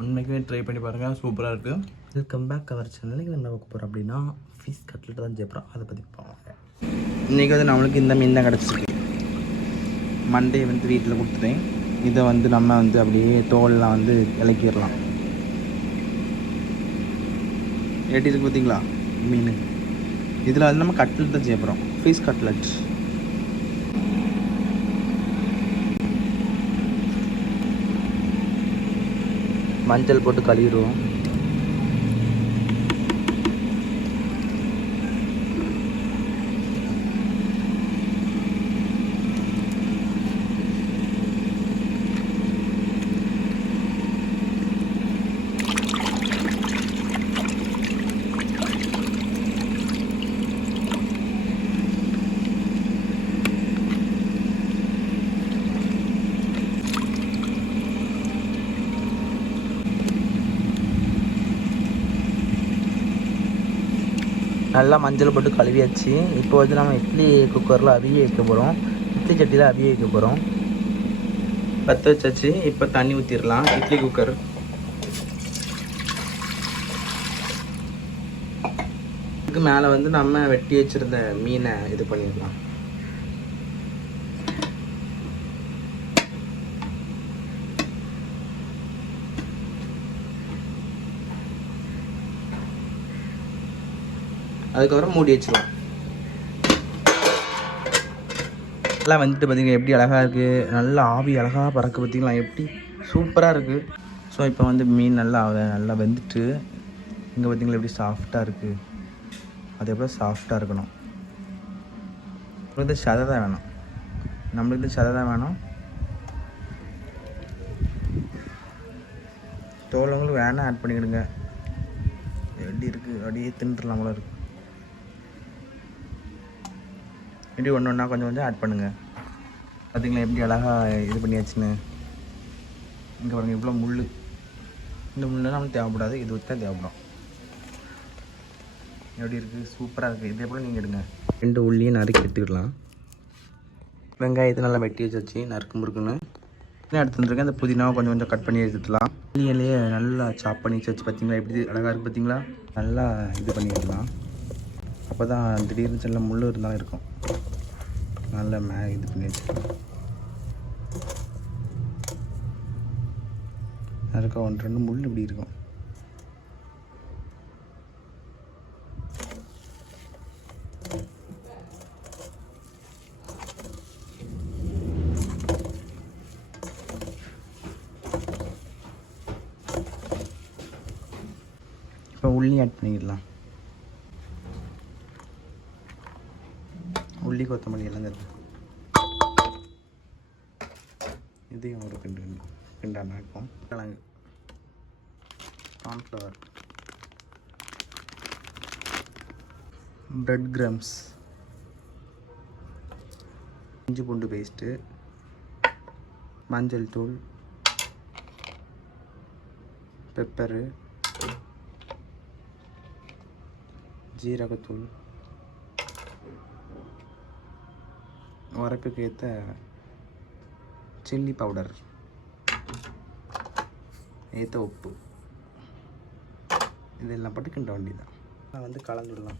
உண்மைக்குமே ட்ரை பண்ணி பாருங்கள், சூப்பராக இருக்குது. வெல்கம் பேக் அவர் சேனலுக்கு என்ன பார்க்க போகிறோம் அப்படின்னா ஃபிஷ் கட்லெட் தான் செய்யப்படுறோம். அதை பற்றி போவாங்க. இன்றைக்கி வந்து நம்மளுக்கு இந்த மீன் தான் கிடச்சிருக்கு. மண்டே வந்து வீட்டில் கொடுத்துட்டேன். இதை வந்து நம்ம வந்து அப்படியே தோல்லாம் வந்து இலக்கிடலாம். எப்படி இருக்குது பார்த்தீங்களா மீன்? இதில் வந்து நம்ம கட்லெட் தான் செய்ய போகிறோம், ஃபிஷ் கட்லெட். மஞ்சள் போட்டு கழுவிடுவோம். நல்லா மஞ்சள் போட்டு கழுவியாச்சு. இப்போ வந்து நம்ம இட்லி குக்கரில் அவிய வைக்க போகிறோம். இட்லி சட்டியில் அவிய வைக்க போகிறோம். பற்ற வச்சாச்சு. இப்போ தண்ணி ஊற்றிடலாம். இட்லி குக்கர் இதுக்கு மேலே வந்து நம்ம வெட்டி வச்சுருந்த மீனை இது பண்ணிடலாம். அதுக்கப்புறம் மூடி வச்சிருவோம். எல்லாம் வந்துட்டு பார்த்தீங்கன்னா எப்படி அழகாக இருக்குது. நல்லா ஆவி அழகாக பறக்க பார்த்தீங்களா, எப்படி சூப்பராக இருக்குது. ஸோ இப்போ வந்து மீன் நல்லா வெந்துட்டு இங்கே பார்த்தீங்களா எப்படி சாஃப்டாக இருக்குது. அது எவ்வளோ சாஃப்டாக இருக்கணும். நம்மளுக்கு சதை தான் வேணும். நம்மளுக்கு சதை தான் வேணும். தோலங்களும் வேணால் ஆட் பண்ணிக்கிடுங்க. எப்படி இருக்குது, அப்படியே தின்றுலாம் போல இருக்குது. இப்படி ஒன்று ஒன்றா கொஞ்சம் ஆட் பண்ணுங்கள். பார்த்திங்களா எப்படி அழகாக இது பண்ணியாச்சுன்னு. இங்கே பாருங்கள் இவ்வளோ முள். இந்த முள்ளெல்லாம் நம்மளுக்கு தேவைப்படாது, இது வச்சு தான் தேவைப்படும். எப்படி இருக்குது, சூப்பராக இருக்குது. இதே போல் நீங்கள் எடுங்க. 2 உள்ளியும் நறுக்கி எடுத்துக்கிடலாம். வெங்காயத்தை நல்லா வெட்டி வச்சாச்சு நறுக்கு முறுக்குன்னு. இன்னும் எடுத்து வந்துருக்கேன். அந்த புதினாவை கொஞ்சம் கட் பண்ணி எடுத்துக்கலாம். உள்ளியிலேயே நல்லா சாப் பண்ணி வச்சு பார்த்தீங்களா எப்படி அழகாக இருக்குது பார்த்தீங்களா. நல்லா இது பண்ணிடலாம். அப்போ தான் திடீர்னு சில முள் இருந்தாலும் இருக்கும். நல்லா இது பண்ணி வச்சுக்கலாம். அதுக்கு 1-2 முள் இப்படி இருக்கும். இப்போ உள்ளி ஆட் பண்ணிக்கலாம். உள்ளி கொத்தமல்லி எல்லாம் தரும். இதையும் ஒரு கிண்டான இருக்கும். கிழங்கு, கார்ன்ஃப்ளவர், பிரெட் கிரம்ஸ், இஞ்சி பூண்டு பேஸ்ட்டு, மஞ்சள் தூள், பெப்பரு, ஜீரகத்தூள், உரப்புக்கு ஏற்ற சில்லி பவுடர், ஏற்ற உப்பு, இதெல்லாம் போட்டு கிண்ட வேண்டியதான். நான் வந்து கலந்துடலாம்.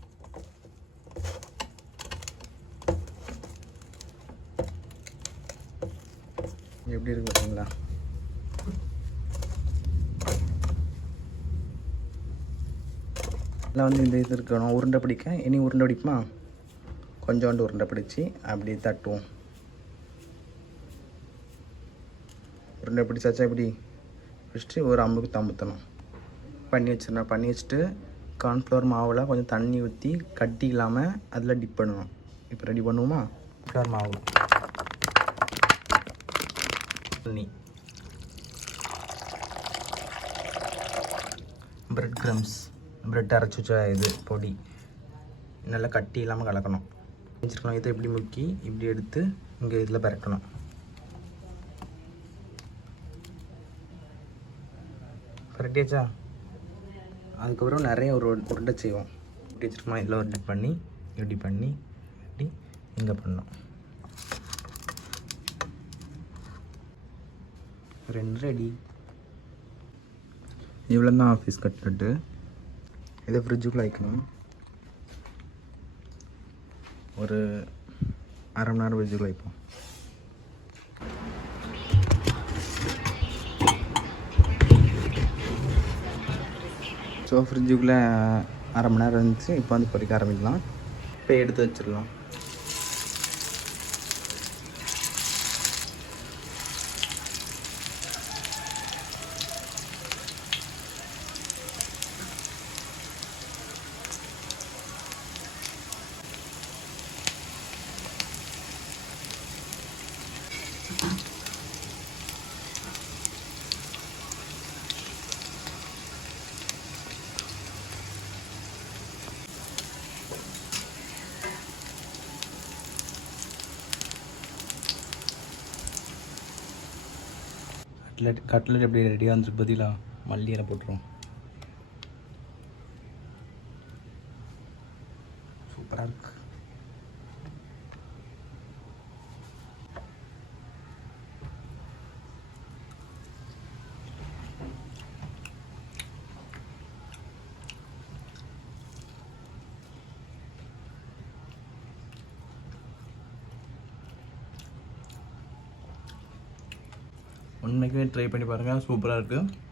எப்படி இருக்கு பார்த்தீங்களா. எல்லாம் வந்து இந்த இது இருக்கணும். உருண்டை பிடிக்க இனி உருண்டை பிடிக்குமா, கொஞ்சோண்டு உருண்டை பிடிச்சி அப்படியே தட்டுவோம். உருண்டை பிடிச்சாச்சா இப்படி ஃபஸ்ட்டு ஒரு அம்புக்கு தம்புத்தணும். பண்ணி வச்சுட்டு கார்ன்ஃப்ளவர் மாவில் கொஞ்சம் தண்ணி ஊற்றி கட்டி இல்லாமல் அதில் டிப் பண்ணணும். இப்போ ரெடி பண்ணுவோமா. கார்ன்ஃப்ளவர் மாவு, தண்ணி, பிரெட் கிரம்ஸ், பிரெட் அரைச்சி வச்ச இது பொடி நல்லா கட்டி இல்லாமல் கலக்கணும். வச்சுருக்கணும். இதை இப்படி முக்கி இப்படி எடுத்து இங்கே இதில் பரட்டணும். பரட்டியாச்சா. அதுக்கப்புறம் நிறைய ஒரு உருண்டை செய்வோம். இப்படி வச்சுருக்கோம். இதில் ஒரு டிப் பண்ணி இப்படி பண்ணி இப்படி இங்கே பண்ணோம். 2 ரெடி. இவ்வளோ தான் ஆஃபீஸ் கட்லெட்டு. இதை ஃப்ரிட்ஜுக்குள்ளே வைக்கணும். ஒரு அரை மணி நேரம் ஃப்ரிட்ஜுக்குள்ளே வைப்போம். ஸோ ஃப்ரிட்ஜுக்குள்ளே அரை மணி நேரம் இருந்துச்சு. இப்போ வந்து பொரிக்க ஆரம்பிக்கலாம். இப்போ எடுத்து வச்சிடலாம். கட்லெட் எப்படி ரெடியாக இருந்துச்சு பதிலா மல்லி இலை போட்டுருவோம். சூப்பராக இருக்கு. உண்மைக்குமே ட்ரை பண்ணி பாருங்கள், சூப்பராக இருக்குது.